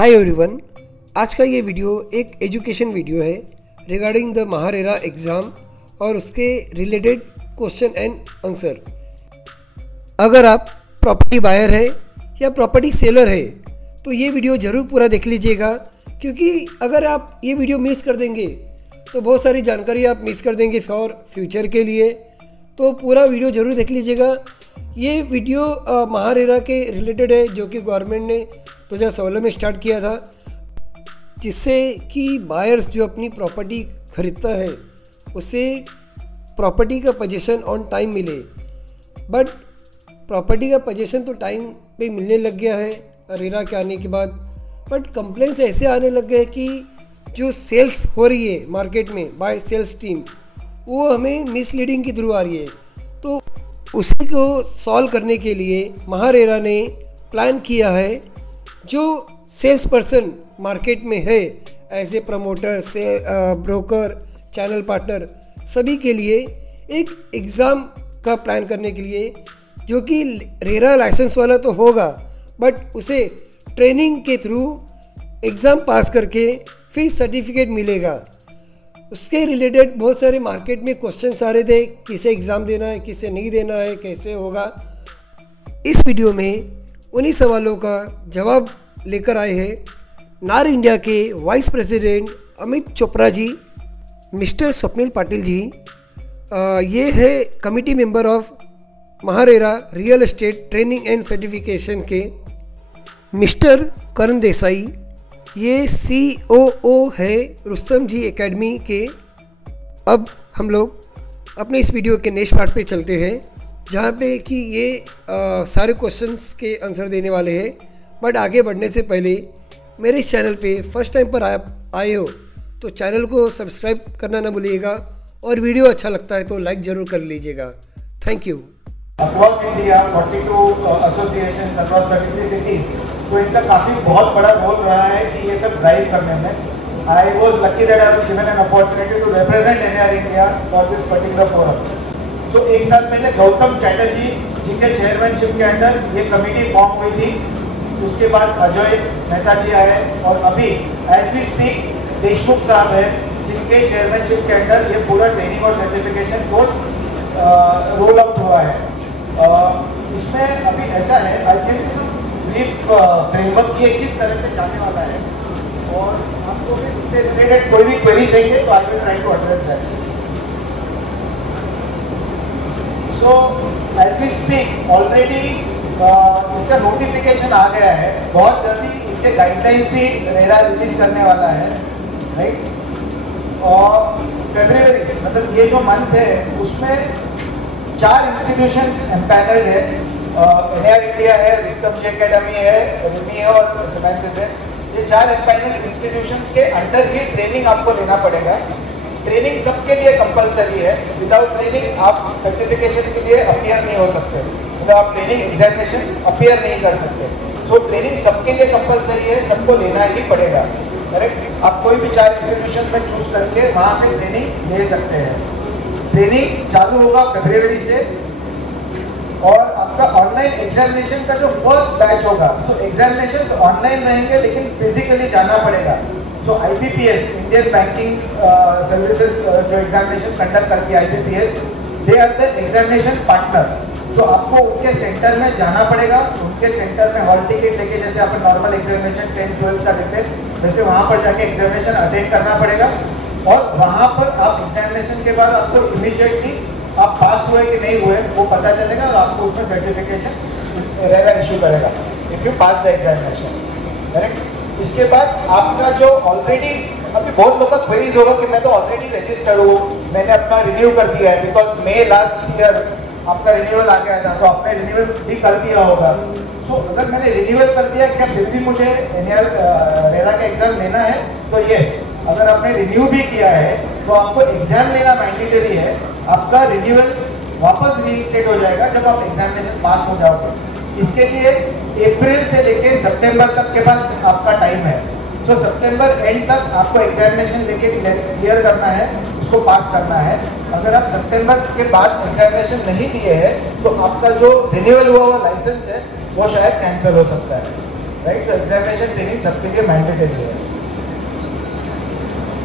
Hi everyone, आज का ये वीडियो एक एजुकेशन वीडियो है रिगार्डिंग द महारेरा एग्ज़ाम और उसके रिलेटेड क्वेश्चन एंड आंसर। अगर आप प्रॉपर्टी बायर है या प्रॉपर्टी सेलर है तो ये वीडियो ज़रूर पूरा देख लीजिएगा, क्योंकि अगर आप ये वीडियो मिस कर देंगे तो बहुत सारी जानकारी आप मिस कर देंगे फॉर फ्यूचर के लिए। तो पूरा वीडियो ज़रूर देख लीजिएगा। ये वीडियो महारेरा के रिलेटेड है, जो कि गवर्नमेंट ने 2016 में स्टार्ट किया था, जिससे कि बायर्स जो अपनी प्रॉपर्टी खरीदता है उसे प्रॉपर्टी का पोजीशन ऑन टाइम मिले। बट प्रॉपर्टी का पोजीशन तो टाइम पे मिलने लग गया है रेरा के आने के बाद, बट कंप्लेंट्स ऐसे आने लग गए कि जो सेल्स हो रही है मार्केट में बाय सेल्स टीम, वो हमें मिसलीडिंग के थ्रू आ रही है। तो उसी को सॉल्व करने के लिए महारेरा ने प्लान किया है, जो सेल्स पर्सन मार्केट में है एज ए प्रमोटर से ब्रोकर चैनल पार्टनर, सभी के लिए एक एग्ज़ाम का प्लान करने के लिए, जो कि रेरा लाइसेंस वाला तो होगा बट उसे ट्रेनिंग के थ्रू एग्ज़ाम पास करके फिर सर्टिफिकेट मिलेगा। उसके रिलेटेड बहुत सारे मार्केट में क्वेश्चन आ रहे थे, किसे एग्ज़ाम देना है, किसे नहीं देना है, कैसे होगा। इस वीडियो में उन्हीं सवालों का जवाब लेकर आए हैं नार इंडिया के vice president Amit Chopra ji, mister Swapnil Patil ji. ये है committee member of MahaRERA real estate training and certification के मिस्टर करण देसाई। ये COO है रुस्तम जी एकेडमी के। अब हम लोग अपने इस वीडियो के नेक्स्ट पार्ट पे चलते हैं, जहाँ पे कि ये सारे क्वेश्चंस के आंसर देने वाले हैं। बट आगे बढ़ने से पहले मेरे इस चैनल पे फर्स्ट टाइम पर आए हो तो चैनल को सब्सक्राइब करना ना भूलिएगा, और वीडियो अच्छा लगता है तो लाइक ज़रूर कर लीजिएगा। Thank you. Across India 42 association across 33 cities, तो इनका काफ़ी बहुत बड़ा रोल रहा है कि ये सब ड्राइव करने में। I was lucky that I was given an opportunity to represent NIR India for this particular forum. तो एक साल पहले गौतम चैटर्जी जिनके चेयरमैनशिप के अंडर ये कमेटी फॉर्म हुई थी, उसके बाद अजय मेहता जी आए, और अभी एज वी स्पीक देशमुख साहब है जिनके चेयरमैनशिप के अंडर ये पूरा ट्रेनिंग और सर्टिफिकेशन कोर्स रोल आउट हुआ है। इसमें अभी ऐसा है, आई थिंक ब्रीफ फ्रेमवर्क ये किस तरह से जाने वाला है, और आपको भी इससे रिलेटेड कोई भी क्वेरी चाहिए तो I will try to address that. So as we speak already इसका नोटिफिकेशन आ गया है, बहुत जल्दी इसके गाइडलाइंस भी रेरा रिलीज करने वाला है, राइट। और फरवरी मतलब ये जो मंथ है उसमें 4 इंस्टीट्यूशंस एम्पैनल्ड है। NIR इंडिया है, विक्रम जी एकेडमी है, रिमी है और सिमेंसिस है। ये 4 एम्पैनल्ड इंस्टीट्यूशंस के अंडर ही ट्रेनिंग आपको लेना पड़ेगा। ट्रेनिंग सबके लिए कंपलसरी है, विदाउट ट्रेनिंग आप सर्टिफिकेशन के लिए अपीयर नहीं हो सकते, मतलब आप ट्रेनिंग एग्जामिनेशन अपीयर नहीं कर सकते। सो ट्रेनिंग सबके लिए कंपलसरी है, सबको लेना ही पड़ेगा, करेक्ट। आप कोई भी 4 इंस्टीट्यूशन में चूज करके वहाँ से ट्रेनिंग ले सकते हैं। ट्रेनिंग चालू होगा फरवरी से, और आपका ऑनलाइन एग्जामिनेशन का जो फर्स्ट बैच होगा, सो एग्जामिनेशन ऑनलाइन रहेंगे लेकिन फिजिकली जाना पड़ेगा। So IBPS Indian banking services जो एग्जामिनेशन कंडक्ट करती है, IBPS, they are the examination partner. So आपको उनके सेंटर में जाना पड़ेगा, उनके सेंटर में हॉल टिकट लेके, जैसे अपन नॉर्मल एग्जामिनेशन 10-12 का देते हैं, वैसे वहाँ पर जाके एग्जामिनेशन अटेंड करना पड़ेगा। और वहाँ पर आप एग्जामिनेशन के बाद आपको इमीडिएटली आप पास हुए कि नहीं हुए वो पता चलेगा, और आपको उसमें सर्टिफिकेशन रेरा इशू करेगा if you pass the examination, correct. इसके बाद आपका जो ऑलरेडी, अभी बहुत लोग का क्वेरीज होगा कि मैं तो ऑलरेडी रजिस्टर्ड हूँ, मैंने अपना रिन्यू कर दिया है, बिकॉज मे लास्ट ईयर आपका रिन्यूअल आ गया था, तो आपने रिन्यूअल भी कर दिया होगा। सो अगर मैंने रिन्यूअल कर दिया, क्या फिर भी मुझे NIR रेरा का एग्जाम लेना है? तो येस, अगर आपने रिन्यू भी किया है तो आपको एग्जाम लेना मैंडेटरी है। आपका रिन्यूअल वापस रीस्टेट हो जाएगा जब आप एग्जामिनेशन पास हो जाओगे। इसके लिए अप्रैल से लेके सितंबर तक के पास आपका टाइम है। सो सितंबर एंड तक आपको एग्जामिनेशन लेके क्लियर करना है, उसको पास करना है। अगर आप सितंबर के बाद एग्जामिनेशन नहीं दिए हैं तो आपका जो रिन्यूअल हुआ लाइसेंस है वो शायद कैंसिल हो सकता है। राइट। तो एग्जामिनेशन ट्रेनिंग सबके लिए मैंडेटरी है।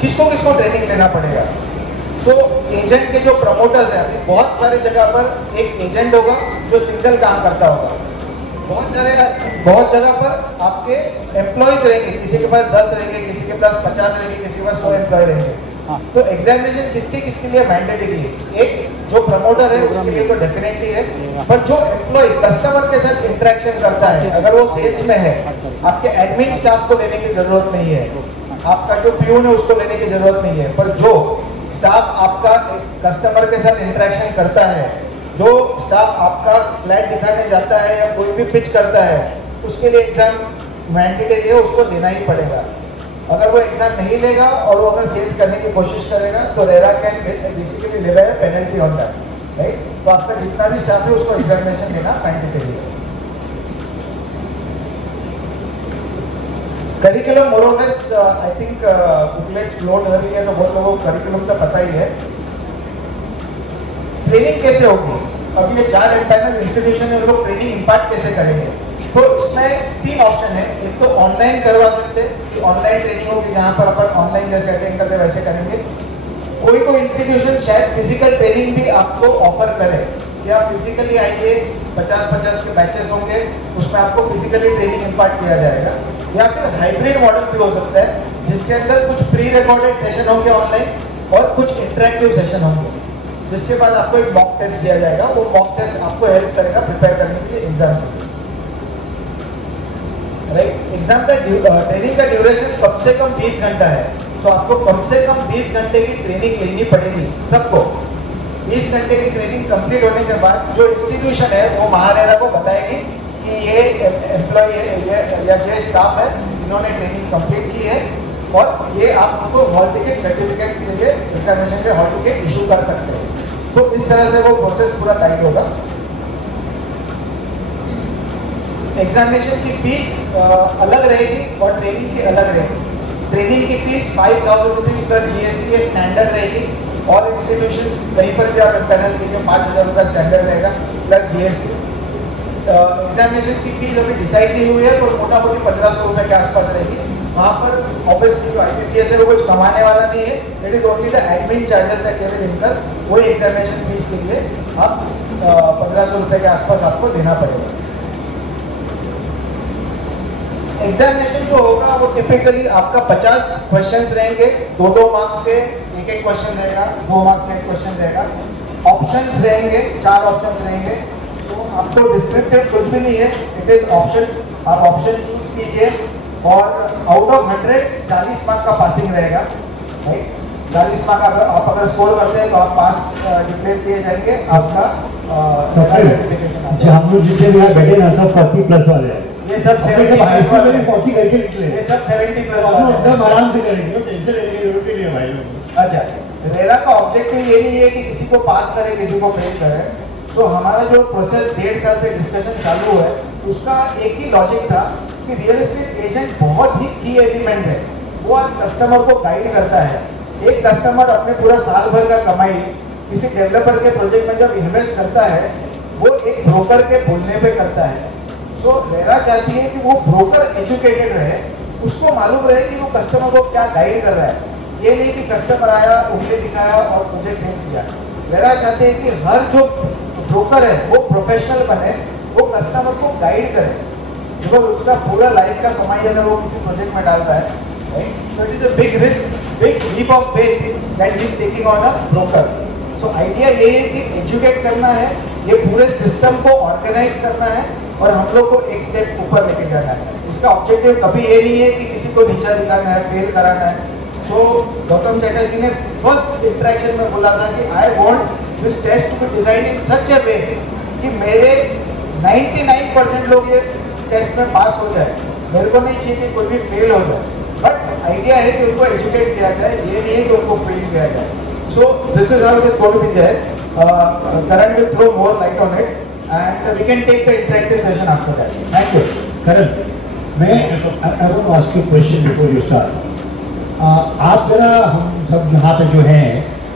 किसको किसको ट्रेनिंग लेना पड़ेगा? तो एजेंट के जो प्रमोटर्स हैं, अभी बहुत सारे जगह पर एक एजेंट होगा जो सिंगल काम करता होगा। बहुत जगह पर आपके एम्प्लॉयज रहेंगे, किसी के पास 10 रहेंगे, किसी के पास 50 रहेंगे, किसी के पास 100 एम्प्लॉय रहेंगे। तो एग्जामिनेशन किसके लिए मैंडेटरी है? एक जो प्रमोटर है उसके लिए तो डेफिनेटली है, पर जो एम्प्लॉय कस्टमर के साथ इंटरेक्शन करता है, अगर वो सेल्स में है, आपके एडमिन स्टाफ को लेने की जरूरत नहीं है, आपका जो प्यून है उसको लेने की जरूरत नहीं है, पर जो स्टाफ आपका कस्टमर के साथ इंटरेक्शन करता है, जो स्टाफ आपका फ्लैट दिखाने जाता है या कोई भी पिच करता है, उसके लिए एग्जाम मैंडेटरी है, उसको लेना ही पड़ेगा। अगर वो एग्जाम नहीं लेगा और वो अगर सेल्स करने की कोशिश करेगा तो रेरा कैन बेसिकली ले रहा है पेनल्टी ऑन दैट, राइट। तो आपका जितना भी स्टाफ है उसको एग्जामिनेशन देना मैंडेटरी है। करिकुलम मोर और less I think booklets load हो रही है तो बहुत लोगों को करिकुलम का पता ही है। ट्रेनिंग कैसे होगी? अब ये 4 एम्पानल इंस्टीट्यूशन है, लोग ट्रेनिंग इम्पार्ट कैसे करेंगे? तो इसमें 3 ऑप्शन है। एक तो ऑनलाइन करवा सकते हैं कि ऑनलाइन ट्रेनिंग होगी जहाँ पर अपन ऑनलाइन जैसे अटेंड करते वैसे करेंगे। कोई इंस्टीट्यूशन शायद फिजिकल ट्रेनिंग भी आपको ऑफर करे कि आप फिजिकली आएंगे, 50-50 के बैचेस होंगे, उसमें आपको फिजिकली ट्रेनिंग इम्पार्ट किया जाएगा। या फिर हाइब्रिड मॉडल भी हो सकता है जिसके अंदर कुछ प्री रिकॉर्डेड सेशन होंगे ऑनलाइन और कुछ इंटरेक्टिव सेशन होंगे, जिसके बाद आपको एक मॉक टेस्ट दिया जाएगा। वो मॉक टेस्ट आपको हेल्प करेगा प्रिपेयर करने के लिए एग्जाम के लिए, राइट। एग्जाम का ट्रेनिंग का ड्यूरेशन कम से कम 20 घंटा है, तो आपको कम से कम 20 घंटे की ट्रेनिंग लेनी पड़ेगी सबको। 20 घंटे की ट्रेनिंग कंप्लीट होने के बाद जो इंस्टीट्यूशन है वो महारेरा को बताएगी कि ये एम्प्लॉय है या ये स्टाफ है जिन्होंने ट्रेनिंग कंप्लीट की है, और ये आप उनको हॉल टिकट सर्टिफिकेट के लिए एग्जामिनेशन के हॉल टिकट इशू कर सकते हैं। तो इस तरह से वो प्रोसेस पूरा टाइट होगा। एग्जामिनेशन की फीस अलग रहेगी और ट्रेनिंग की अलग रहेगी। ट्रेनिंग की फीस 5000 रुपीज पर GST के स्टैंडर्ड रहेगी। और इंस्टीट्यूशन कहीं पर भी आप पैनल कीजिए 5000 रुपये स्टैंडर्ड रहेगा प्लस GST। एग्जामिनेशन की फीस अभी डिसाइड नहीं हुई है, तो मोटा मोटी 1500 रुपये के आसपास रहेगी। वहाँ पर ऑब्वियसली जो IBPS है वो कुछ कमाने वाला नहीं है, it is only the admin charges that you will इनकर। वही एग्जामिनेशन फीस के लिए आप 1500 रुपये के आसपास आपको देना पड़ेगा। एग्जामिनेशन जो होगा वो टिपिकली आपका 50 क्वेश्चंस रहेंगे, 2-2 मार्क्स के, एक क्वेश्चन रहेगा, 2 मार्क्स का एक क्वेश्चन रहेगा। ऑप्शंस रहेंगे, 4 ऑप्शंस रहेंगे। तो आपको डिस्क्रिप्टिव कुछ भी नहीं है, इट इज ऑप्शन। आप ऑप्शन चूज कीजिए और आउट ऑफ 100 40 मार्क का पासिंग रहेगा, राइट। 40 मार्क आप अगर स्कोर करते हैं तो आप पास डिक्लेयर किए जाएंगे। आपका हम लोग जितने भी बैठे ना सब 40+ वाले हैं, ये सब 70 40 करके निकले, ये सब 70+ वाले एकदम आराम से करेंगे, टेंशन लेने की जरूरत नहीं है भाई लोग। अच्छा, रेरा का ऑब्जेक्टिव ये नहीं है कि किसी को पास करे किसी को फेल करे। तो हमारा जो प्रोसेस 1.5 साल से डिस्कशन चालू है उसका एक ही लॉजिक था कि रियल एस्टेट एजेंट बहुत ही की एलिमेंट है। वो आज कस्टमर को गाइड करता है। एक कस्टमर अपने पूरा साल भर का कमाई किसी डेवलपर के प्रोजेक्ट में जब इन्वेस्ट करता है वो एक ब्रोकर के बोलने पे करता है। तो रेरा चाहती है कि वो ब्रोकर एजुकेटेड रहे, उसको मालूम रहे कि वो कस्टमर को क्या गाइड कर रहा है। ये नहीं कि कस्टमर आया, उंगली दिखाया और मुझे सेल किया। रेरा चाहते हैं कि हर जो ब्रोकर है वो प्रोफेशनल बने, वो कस्टमर को गाइड करे, बिकॉज उसका पूरा लाइफ का कमाई अगर वो किसी प्रोजेक्ट में डाल रहा है, right. So it is a big risk, big leap of faith that he is taking on a broker. So idea ये है कि एजुकेट करना है, ये पूरे सिस्टम को ऑर्गेनाइज करना है और हम लोग को एक स्टेप ऊपर लेके जाना है। इसका ऑब्जेक्टिव कभी ये नहीं है कि किसी को नीचा दिखाना है, फेल कराना है। तो गौतम चैटर्जी ने फर्स्ट इंटरेक्शन में बोला था कि I want this test to be design in such a way कि मेरे 99% लोग ये टेस्ट में पास हो जाए। मेरे को नहीं चाहिए कि कोई भी फेल हो जाए, बट आइडिया है कि उनको एजुकेट किया जाए, ये नहीं है कि उनको फेल किया जाए। So this is how it is going to be there. Karan will throw more light on it and we can take the interactive session after that. Thank you. Karan, I want to ask you a question before you start. आप जरा हम सब यहाँ पे जो हैं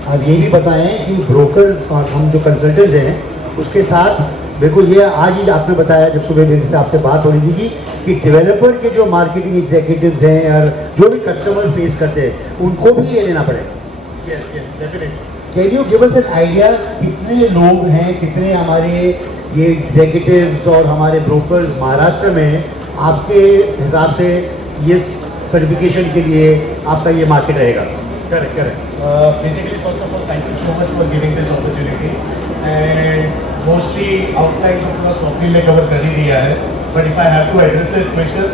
आप ये भी बताएं कि ब्रोकर्स और हम जो कंसल्टेंट्स हैं उसके साथ बिल्कुल ये आज ही आपने बताया जब सुबह मेरे से आपसे बात हो रही थी कि डेवलपर के जो मार्केटिंग एग्जीक्यूटिव्स हैं और जो भी कस्टमर फेस करते हैं उनको भी ये लेना पड़ेगा। Yes yes definitely. Can you give us an idea कितने लोग हैं, कितने हमारे ये एग्जीक्यूटिव्स और हमारे ब्रोकर्स महाराष्ट्र में आपके हिसाब से ये सर्टिफिकेशन के लिए आपका ये मार्केट रहेगा? Correct, correct. Basically, first of all, thank you so much for giving this opportunity. And mostly outline तो पूरा Swapnil ने cover कर ही दिया है. But if I have to address the questions,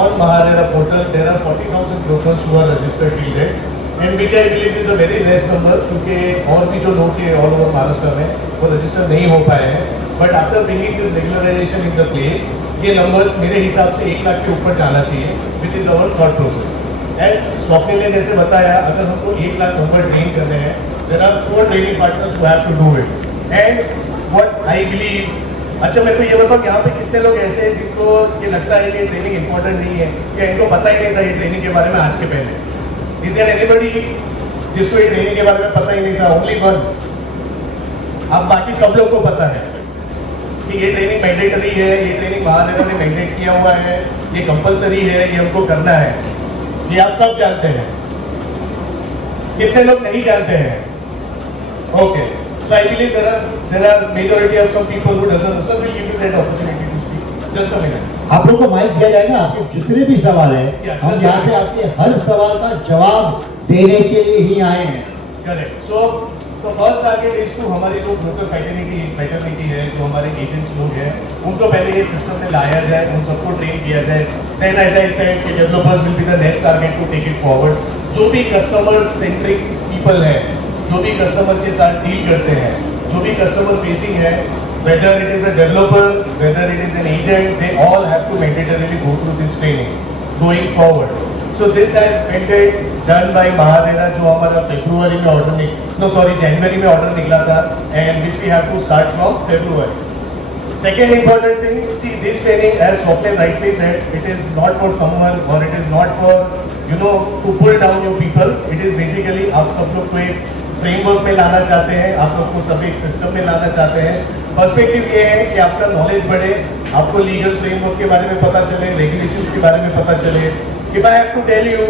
on Maharera portal there are 40,000 brokers who are registered till date, and which I believe is a very less number क्योंकि और भी जो लोग हैं all over महाराष्ट्र में वो रजिस्टर नहीं हो पाए हैं. But after bringing this regularization in the place, ये numbers मेरे हिसाब से 1 लाख के ऊपर जाना चाहिए, which is our thought process. As Swapnil ने जैसे बताया, अगर हमको 1 लाख नंबर ट्रेन करने हैं, there are 4 training partners who have to do it. And what I believe, अच्छा मेरे को ये बताओ यहाँ पे कितने लोग ऐसे हैं जिनको ये लगता है कि ट्रेनिंग इंपॉर्टेंट नहीं है, या इनको पता ही नहीं था ये ट्रेनिंग के बारे में आज के पहले? इज देयर एनीबॉडी जिसको ये ट्रेनिंग के बारे में पता ही नहीं था? Only one. अब बाकी सब लोग को पता है कि ये ट्रेनिंग मैंडेटरी है, ये ट्रेनिंग महादेवा ने मैंडेट किया हुआ है, ये कंपलसरी है, ये हमको करना है, ये आप सब जानते हैं. कितने लोग नहीं जानते हैं? Okay, so I believe there are majority of some people who doesn't know. Sir, will give you that opportunity to speak. Just a minute. आप लोगों को माइक दिया जाएगा, आपके जितने भी सवाल हैं हम यहाँ पे आपके हर सवाल का जवाब देने के लिए ही आए हैं. Correct. So first target is to हमारे जो ब्रोकर फैटर्निटी है, जो हमारे एजेंट्स लोग हैं, उनको पहले ये सिस्टम में लाया जाए, उन सबको ट्रेन किया जाए. देन एज आई सेड कि developers will be the next target to take it forward. जो भी कस्टमर सेंट्रिक पीपल है, जो भी कस्टमर के साथ डील करते हैं, जो भी कस्टमर फेसिंग है, whether it is a developer, whether it is an agent, they all have to mandatorily go through this training going forward. So this has been done by Mahadera, जो हमारा जनवरी में order निकला था, and which we have to start from February. Second important thing, see this training, as Swapnil rightly said, it is not for someone or it is not for to pull down your people. It is basically आप सब लोग को एक framework में लाना चाहते हैं, आप लोग को सब एक सिस्टम में लाना चाहते हैं. पर्सपेक्टिव ये है कि आपका नॉलेज बढ़े, आपको लीगल फ्रेमवर्क के बारे में पता चले, रेगुलेशंस के बारे में पता चले. If I have to tell you,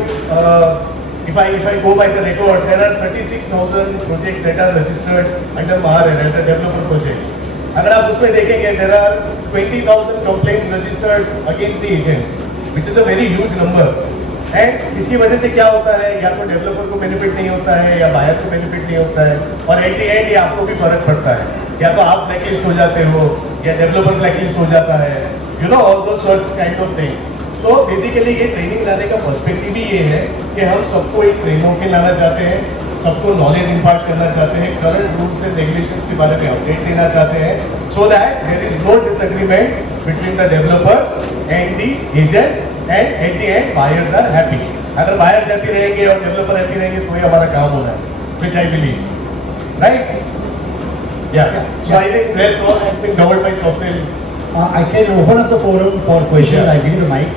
if I go by the record, there are 36,000 projects that are registered under Maharera as a developer project. अगर आप उसमें देखेंगे, there are 20,000 complaints registered against the agents, which is a very huge number. And इसकी वजह से क्या होता है, या तो डेवलपर को बेनिफिट नहीं होता है, या बायर को बेनिफिट नहीं होता है, और एट द एंड ये आपको भी फर्क पड़ता है. या तो आप ब्लैकलिस्ट हो जाते हो, या डेवलपर ब्लैकलिस्ट हो जाता है, all those sorts kind of things. So basically ये ट्रेनिंग लाने का पर्सपेक्टिव ही ये है कि हम सबको एक फ्रेमवर्क में लाना चाहते हैं, सबको नॉलेज इम्पार्ट करना चाहते हैं, करंट रूल्स एंड रेगुलेशंस के बारे में अपडेट देना चाहते हैं, so that there is no disagreement between the developers and the agents, and at the end buyers are happy. अगर बायर्स हैप्पी रहेंगे और डेवलपर हैप्पी रहेंगे तो ही हमारा काम होना है, which I believe, right? Yeah. So I think rest all has been covered by Swapnil. I can open up the forum for questions. I give you the mic.